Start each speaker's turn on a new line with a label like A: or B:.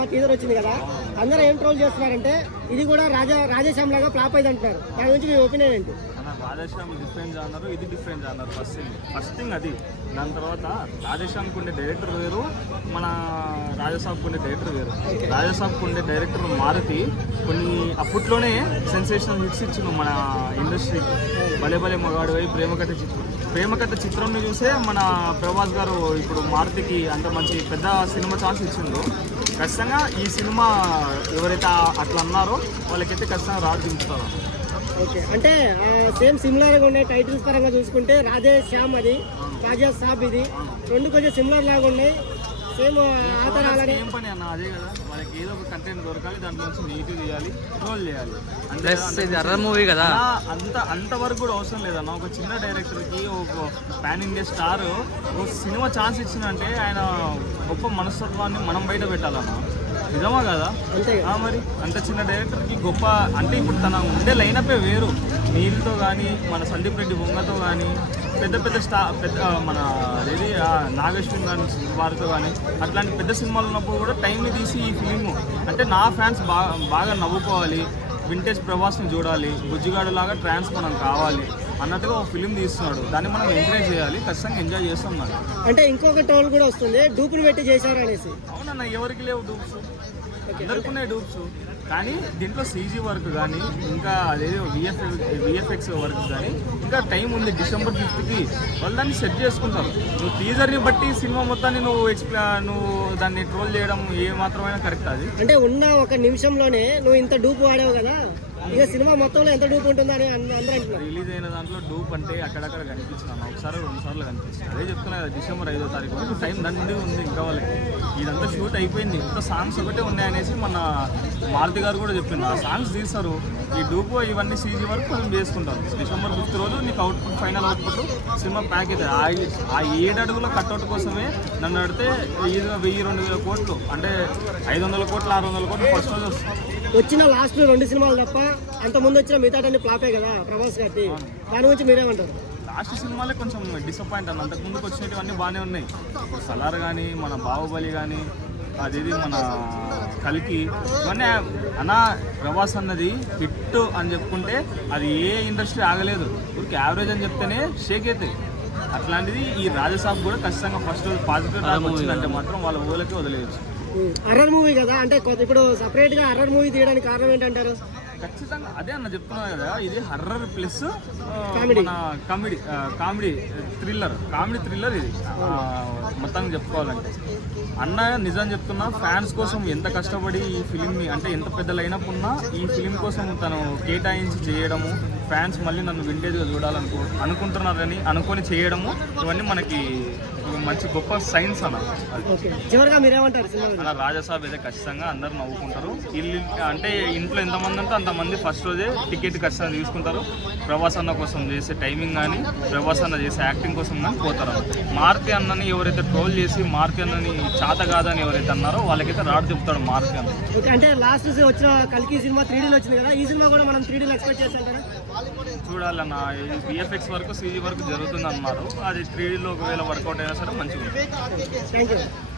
A: Teaser వచ్చింది కదా, అందరూ ఏం ట్రోల్ చేస్తున్నారంటే ఇది కూడా రాజేశ్యామ్ లాగా ఫ్లాప్ అయింది అంటున్నారు. దాని గురించి మీ ఒపీనియన్ ఏంటి?
B: రాజేశ్యామ్ డిఫరెంట్ జానరు, ఇది డిఫరెంట్ జానరు. ఫస్ట్ థింగ్ అది. దాని తర్వాత రాజేశ్యామ్కి ఉండే డైరెక్టర్ వేరు, మన రాజాసాబ్కి ఉండే డైరెక్టర్ వేరు. రాజాసాబ్కి ఉండే డైరెక్టర్ మారుతి కొన్ని అప్పట్లోనే సెన్సేషనల్ హిట్స్ ఇచ్చిండు మన ఇండస్ట్రీకి. భలే భలే మగాడివై, ప్రేమకథ చిత్రంని చూసే మన ప్రభాస్ గారు ఇప్పుడు మారుతికి అంత మంచి పెద్ద సినిమా ఛాన్స్ ఇచ్చిండ్రు. ఖచ్చితంగా ఈ సినిమా ఎవరైతే అట్లా అన్నారో వాళ్ళకైతే ఖచ్చితంగా రాజు దింపుతారు.
A: ఓకే, అంటే సేమ్ సిమిలర్గా ఉన్నాయి టైటిల్స్ పరంగా చూసుకుంటే. రాజేశ్యామ్ అది, రాజాసాబ్ ఇది, రెండు కొంచెం సిమిలర్ లాగా ఉన్నాయి. సేమ్
B: ఏం పని అన్న అదే కదా, వాళ్ళకి ఏదో ఒక కంటెంట్ దొరకాలి, దాంట్లో నుంచి నీట్గా తీయాలి, రోల్ చేయాలి.
C: మూవీ కదా,
B: అంతవరకు కూడా అవసరం లేదన్న. ఒక చిన్న డైరెక్టర్కి ఒక పాన్ ఇండియా స్టార్ ఒక సినిమా ఛాన్స్ ఇచ్చిందంటే ఆయన గొప్ప మనస్తత్వాన్ని మనం బయట పెట్టాలన్న. నిజమా కదా? మరి అంత చిన్న డైరెక్టర్కి గొప్ప అంటే ఇప్పుడు తన ఉండే లైనప్పే వేరు. నీళ్ళతో కానీ, మన సందీప్ రెడ్డి బొంగతో కానీ, పెద్ద మన అదేది నాగేశ్వరి కానీ వారితో కానీ అట్లాంటి పెద్ద సినిమాలు ఉన్నప్పుడు కూడా టైంని తీసి ఈ ఫిలిము అంటే నా ఫ్యాన్స్ బాగా నవ్వుకోవాలి, వింటేజ్ ప్రభాస్ని చూడాలి, బుజ్జిగాడు లాగా ట్రాన్స్ మనం కావాలి అన్నట్టుగా ఒక ఫిలిం తీస్తున్నాడు. దాన్ని మనం ఎంకరేజ్ చేయాలి, ఖచ్చితంగా ఎంజాయ్ చేస్తాం. మరి అంటే
A: ఇంకొక టోల్ కూడా వస్తుంది, డూపులు పెట్టి చేశారు అనేసి.
B: అవునన్న, ఎవరికి లేవు డూప్స్, అందరికున్నాయి డూప్స్. కానీ దీంట్లో సీజీ వర్క్ కానీ, ఇంకా అదేదో విఎఫ్ఎక్స్ వర్క్ కానీ ఇంకా టైం ఉంది. December 5th వాళ్ళు దాన్ని సెట్ చేసుకుంటారు. నువ్వు టీజర్ని బట్టి సినిమా మొత్తాన్ని నువ్వు దాన్ని ట్రోల్ చేయడం ఏ మాత్రమైనా కరెక్ట్? అది
A: అంటే ఉన్న ఒక నిమిషంలోనే నువ్వు ఇంత డూపు వాడావు కదా, ఇక సినిమా మొత్తంలో ఎంత డూప్ ఉంటుందో అని అందరూ అంటున్నారు.
B: రిలీజ్ అయిన దాంట్లో డూప్ అంటే అక్కడక్కడ కనిపించినాను, ఒకసారి 2 సార్లు కనిపించింది. అదే చెప్తున్నా కదా, December 5వ తారీఖు టైం దండి ఉంది ఇంకా వాళ్ళకి. ఇదంతా షూట్ అయిపోయింది, ఇంత సాంగ్స్ ఒకటే ఉన్నాయనేసి మన మారుతి గారు కూడా చెప్పింది. ఆ సాంగ్స్ తీస్తారు, ఈ డూపు ఇవన్నీ సీజీ వరకు కొంచెం చేసుకుంటారు. December 5th రోజు నీకు output, final output cinema pack అవుతుంది. ఆ 7 అడుగుల కట్అవుట్ కోసమే నన్ను అడితే 1000-2000 కోట్లు అంటే 500 కోట్లు 600 కోట్లు ఫస్ట్ రోజు
A: వచ్చిన లాస్ట్ 2 సినిమాలు తప్ప అంత ముందు వచ్చిన మిగతాటన్ని ఫ్లాపే కదా ప్రభాస్ గారి. దాని గురించి మీరేమంటారు?
B: లాస్ట్ సినిమాలే కొంచెం డిసప్పాయింట్ అన్న. అంతకు ముందుకు వచ్చినవన్నీ బాగానే ఉన్నాయి. సలార్ కానీ, మన బాహుబలి కానీ, అదేది మన కల్కి, ఇవన్నీ అన్న. ప్రభాస్ అన్నది హిట్ అని చెప్పుకుంటే అది ఏ ఇండస్ట్రీ ఆగలేదు. ఊరికి యావరేజ్ అని చెప్తేనే షేక్ అవుతాయి. అట్లాంటిది ఈ రాజసాబ్ కూడా ఖచ్చితంగా ఫస్ట్ రోజు పాజిటివ్ వచ్చిందంటే మాత్రం వాళ్ళ ఊళ్ళకి వదిలేయచ్చు.
A: హర్రర్ మూవీ కదా, అంటే ఇప్పుడు సపరేట్ గా హర్రర్ మూవీ తీయడానికి కారణం ఏంటంటారు?
B: ఖచ్చితంగా అదే అన్న చెప్తున్నా కదా, ఇది హర్రర్ ప్లస్ కామెడీ థ్రిల్లర్ ఇది మొత్తానికి చెప్పుకోవాలంటే. అన్న నిజం చెప్తున్నా, ఫ్యాన్స్ కోసం ఎంత కష్టపడి ఈ ఫిలింని అంటే ఎంత పెద్ద లైనప్ ఉన్నా ఈ ఫిలిం కోసం తను కేటాయించి చేయడము, ఫ్యాన్స్ మళ్ళీ నన్ను వింటేజ్గా అనుకుంటున్నారని అనుకొని చేయడము, ఇవన్నీ మనకి మంచి గొప్ప సైన్స్ అన్న.
A: చివరిగా మీరేమంటారు?
B: అలా రాజాసాబ్ అయితే ఖచ్చితంగా అందరు నవ్వుకుంటారు. అంటే ఇంట్లో ఎంతమంది ఉంటే అంతమంది ఫస్ట్ రోజే టికెట్ ఖచ్చితంగా తీసుకుంటారు. ప్రభాస్ అన్న కోసం చేసే టైమింగ్ కానీ, ప్రభాస్ అన్న చేసే యాక్టింగ్ కోసం కానీ పోతారు. మారుతి అన్నని ఎవరైతే ట్రోల్ చేసి మారుతి అన్నని చాత కాదని ఎవరైతే అన్నారో వాళ్ళకైతే రాడు చెప్తాడు మారుతి అన్న.
A: అంటే లాస్ట్ వచ్చిన కల్కి సినిమా 3Dలో వచ్చింది కదా, ఈ సినిమా కూడా మనం 3Dలో ఎక్స్పెక్ట్ చేస్తాం.
B: చూడాలన్న, విఎఫ్ఎక్స్ వరకు సీజీ వరకు జరుగుతుంది అన్నారు. అది 3Dలో ఒకవేళ వర్కౌట్ అయినా సరే మంచిగా ఉంటుంది.
A: Thank you.